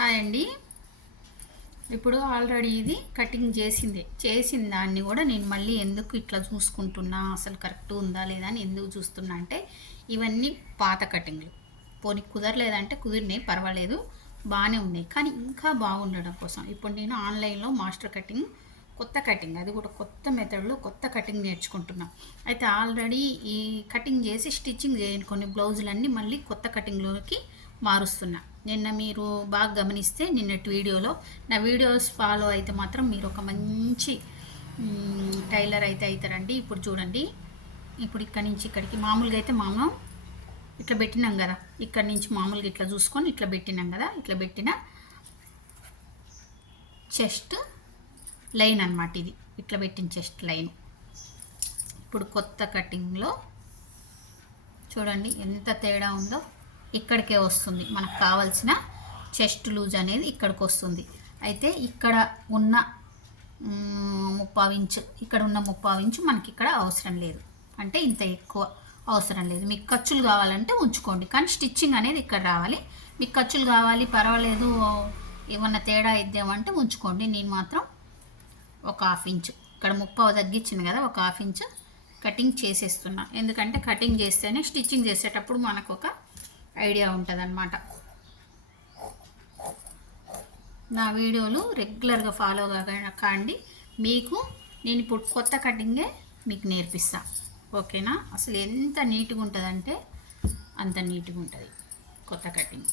Hi అండి. ఇప్పుడు already ఇది కటింగ్ చేసింది. చేసిన దాన్ని కూడా నేను మళ్ళీ ఎందుకు ఇట్లా చూసుకుంటున్నా? అసలు కరెక్ట్ ఉందా లేదా అని ఎందుకు చూస్తున్నా అంటే ఇవన్నీ పాత కటింగ్లు. పోనీ కుదరలేదంటే కుదిరినాయి పర్వాలేదు బాగానే ఉన్నాయి. కానీ ఇంకా బాగుండడం కోసం. ఇప్పుడు నేను ఆన్లైన్లో మాస్టర్ కటింగ్ కొత్త కటింగ్ అది కూడా కొత్త మెథడ్లో కొత్త కటింగ్ నేర్చుకుంటున్నాను అయితే ఆల్రెడీ ఈ కటింగ్ చేసి స్టిచ్చింగ్ చేయని కొన్ని బ్లౌజులన్నీ మళ్ళీ కొత్త కటింగ్లోకి మారుస్తున్నా. నిన్న మీరు బాగా గమనిస్తే నిన్నటి వీడియోలో నా వీడియోస్ ఫాలో అయితే మాత్రం మీరు ఒక మంచి టైలర్ అయితే అవుతారండి ఇప్పుడు చూడండి. ఇప్పుడు ఇక్కడి నుంచి ఇక్కడికి మామూలుగా అయితే మామ ఇట్లా పెట్టినాం కదా. ఇక్కడి నుంచి మామూలుగా ఇట్లా చూసుకొని ఇట్లా పెట్టినాం కదా. ఇట్లా పెట్టిన చెస్ట్ లైన్ అనమాట ఇది. ఇట్లా పెట్టిన చెస్ట్ లైన్. ఇప్పుడు కొత్త కటింగ్లో చూడండి ఎంత తేడా ఉందో. ఇక్కడికే వస్తుంది. మనకు కావాల్సిన చెస్ట్ లూజ్ అనేది ఇక్కడికి వస్తుంది. అయితే ఇక్కడ ఉన్న ముప్పావు ఇంచు ఇక్కడ ఉన్న ముప్పావు ఇంచు మనకి ఇక్కడ అవసరం లేదు. అంటే ఇంత ఎక్కువ అవసరం లేదు. మీకు ఖర్చులు కావాలంటే ఉంచుకోండి. కానీ స్టిచ్చింగ్ అనేది ఇక్కడ రావాలి. మీకు ఖర్చులు కావాలి పర్వాలేదు ఏమన్నా తేడా ఇద్దామంటే ఉంచుకోండి. నేను మాత్రం ఒక హాఫ్ ఇంచు. ఇక్కడ ముప్పావు తగ్గించింది కదా ఒక హాఫ్ ఇంచు కటింగ్ చేసేస్తున్నా. ఎందుకంటే కటింగ్ చేస్తేనే స్టిచ్చింగ్ చేసేటప్పుడు మనకు ఒక ఐడియా ఉంటుంది అన్నమాట నా వీడియోలు రెగ్యులర్గా ఫాలో కాకండి. కాండి మీకు నేను ఇప్పుడు కొత్త కటింగే మీకు నేర్పిస్తా. ఓకేనా? అసలు ఎంత నీట్గా ఉంటుందంటే అంత నీట్గా ఉంటుంది కొత్త కటింగ్.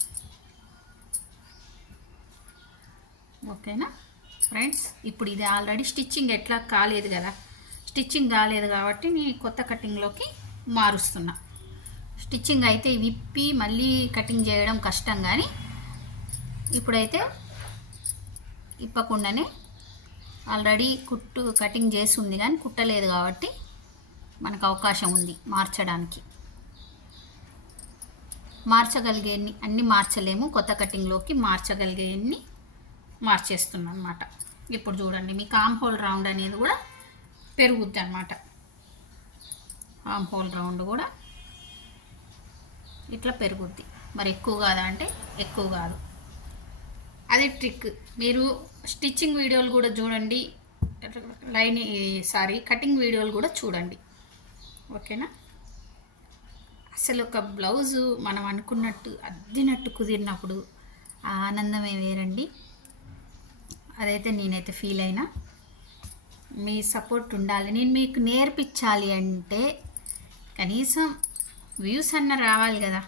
ఓకేనా? ఫ్రెండ్స్ ఇప్పుడు ఇది ఆల్రెడీ స్టిచ్చింగ్ ఎట్లా కాలేదు కదా. స్టిచ్చింగ్ కాలేదు కాబట్టి నేను కొత్త కటింగ్లోకి మారుస్తున్నా. స్టిచ్చింగ్ అయితే విప్పి మళ్ళీ కటింగ్ చేయడం కష్టం కానీ ఇప్పుడైతే ఇప్పకుండానే ఆల్రెడీ కుట్టు కటింగ్ చేసి ఉంది కానీ కుట్టలేదు కాబట్టి మనకు అవకాశం ఉంది మార్చడానికి. మార్చగలిగే అన్ని మార్చలేము. కొత్త కటింగ్లోకి మార్చగలిగేన్ని మార్చేస్తున్నాం అనమాట ఇప్పుడు చూడండి మీ కామ్ హోల్ రౌండ్ అనేది కూడా పెరుగుద్ది అనమాట కామ్ హోల్ రౌండ్ కూడా ఇట్లా పెరుగుద్ది. మరి ఎక్కువ కాదా అంటే ఎక్కువ కాదు. అది ట్రిక్ మీరు స్టిచ్చింగ్ వీడియోలు కూడా చూడండి. లైన్ సారీ కటింగ్ వీడియోలు కూడా చూడండి. ఓకేనా అసలు ఒక బ్లౌజు మనం అనుకున్నట్టు అద్దినట్టు కుదిరినప్పుడు ఆ ఆనందమే వేరండి. అదైతే నేనైతే ఫీల్ అయినా. మీ సపోర్ట్ ఉండాలి. నేను మీకు నేర్పించాలి అంటే కనీసం వ్యూస్ అన్న రావాలి కదా.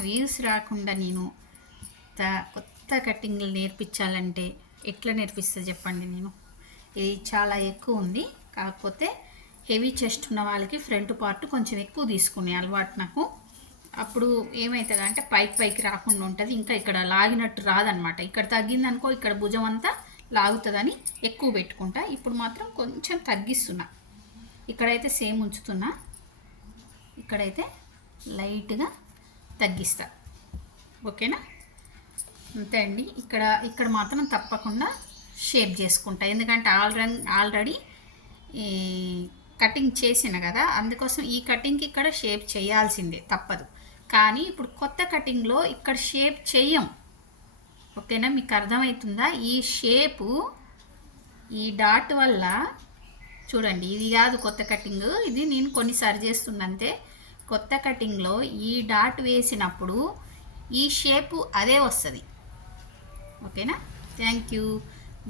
వ్యూస్ రాకుండా నేను త- కొత్త కట్టింగ్లు నేర్పించాలంటే ఎట్లా నేర్పిస్తా చెప్పండి నేను. ఇది చాలా ఎక్కువ ఉంది. కాకపోతే హెవీ చెస్ట్ ఉన్న వాళ్ళకి ఫ్రంట్ పార్ట్ కొంచెం ఎక్కువ తీసుకునే అలవాటు నాకు. అప్పుడు ఏమవుతుంది అంటే పైకి పైకి రాకుండా ఉంటుంది. ఇంకా ఇక్కడ లాగినట్టు రాదనమాట ఇక్కడ తగ్గిందనుకో ఇక్కడ భుజం అంతా లాగుతుందని ఎక్కువ పెట్టుకుంటా. ఇప్పుడు మాత్రం కొంచెం తగ్గిస్తున్నా. ఇక్కడైతే సేమ్ ఉంచుతున్నా. ఇక్కడైతే లైట్గా తగ్గిస్తా. ఓకేనా? అంతే అండి. ఇక్కడ ఇక్కడ మాత్రం తప్పకుండా షేప్ చేసుకుంటా. ఎందుకంటే ఆల్రెడీ ఆల్రెడీ ఈ కటింగ్ చేసిన కదా అందుకోసం ఈ కటింగ్కి ఇక్కడ షేప్ చేయాల్సిందే తప్పదు. కానీ ఇప్పుడు కొత్త కటింగ్లో ఇక్కడ షేప్ చేయం. ఓకేనా? మీకు అర్థమవుతుందా? ఈ షేపు ఈ డాట్ వల్ల చూడండి ఇది కాదు కొత్త కటింగ్ ఇది నేను కొన్నిసారి చేస్తున్నా కొత్త కటింగ్లో ఈ డాట్ వేసినప్పుడు ఈ షేపు అదే వస్తుంది. ఓకేనా? Thank you.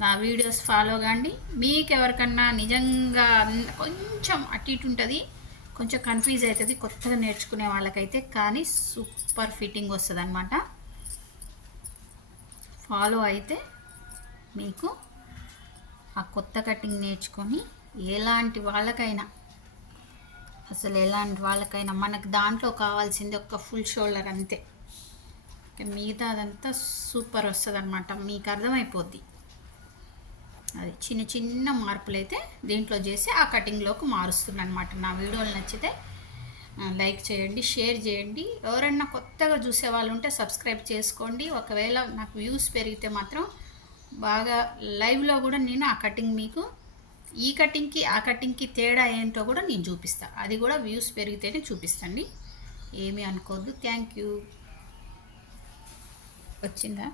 నా వీడియోస్ ఫాలో కాండి. మీకు ఎవరికన్నా నిజంగా కొంచెం అటు ఇటు ఉంటుంది కొంచెం కన్ఫ్యూజ్ అవుతుంది కొత్తగా నేర్చుకునే వాళ్ళకైతే కానీ సూపర్ ఫిట్టింగ్ వస్తుంది అనమాట ఫాలో అయితే మీకు ఆ కొత్త కటింగ్ నేర్చుకొని ఎలాంటి వాళ్ళకైనా అసలు ఎలాంటి వాళ్ళకైనా మనకు దాంట్లో కావాల్సింది ఒక ఫుల్ షోల్డర్ అంతే. మిగతా అదంతా సూపర్ వస్తుంది అనమాట మీకు అర్థమైపోద్ది. అది చిన్న చిన్న మార్పులు అయితే దీంట్లో చేసి ఆ కటింగ్లోకి మారుస్తున్నాను అనమాట నా వీడియోలు నచ్చితే లైక్ చేయండి షేర్ చేయండి. ఎవరన్నా కొత్తగా చూసే వాళ్ళు ఉంటే సబ్స్క్రైబ్ చేసుకోండి. ఒకవేళ నాకు వ్యూస్ పెరిగితే మాత్రం బాగా లైవ్లో కూడా నేను ఆ కటింగ్ మీకు ఈ కటింగ్కి ఆ కటింగ్కి తేడా ఏంటో కూడా నేను చూపిస్తాను అది కూడా వ్యూస్ పెరిగితేనే చూపిస్తండి. ఏమీ అనుకోవద్దు థ్యాంక్ యూ. వచ్చిందా?